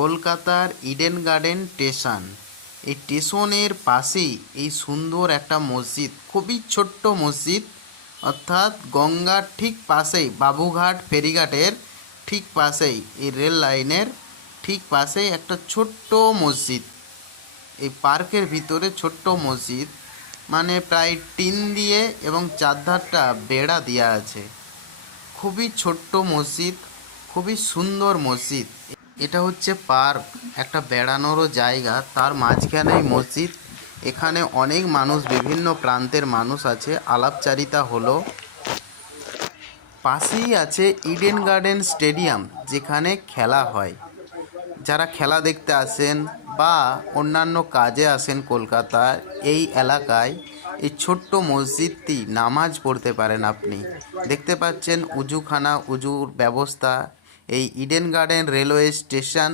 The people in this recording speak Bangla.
কলকাতার ইডেন গার্ডেন স্টেশন। এই স্টেশনের পাশেই এই সুন্দর একটা মসজিদ, খুবই ছোট্ট মসজিদ, অর্থাৎ গঙ্গার ঠিক পাশেই, বাবুঘাট ফেরিঘাটের ঠিক পাশেই, এই রেল লাইনের ঠিক পাশেই একটা ছোট্ট মসজিদ। এই পার্কের ভিতরে ছোট্ট মসজিদ, মানে প্রায় টিন দিয়ে এবং চারধারটা বেড়া দেওয়া আছে। খুবই ছোট্ট মসজিদ, খুবই সুন্দর মসজিদ। এটা হচ্ছে পার্ক, একটা বেড়ানোরও জায়গা, তার মাঝখানেই মসজিদ। এখানে অনেক মানুষ, বিভিন্ন প্রান্তের মানুষ আছে, আলাপচারিতা হলো। পাশেই আছে ইডেন গার্ডেন স্টেডিয়াম, যেখানে খেলা হয়। যারা খেলা দেখতে আসেন বা অন্যান্য কাজে আসেন কলকাতার এই এলাকায়, এই ছোট্ট মসজিদটি নামাজ পড়তে পারেন আপনি। দেখতে পাচ্ছেন উজুখানা, উজুর ব্যবস্থা। এই ইডেন গার্ডেন রেলওয়ে স্টেশন।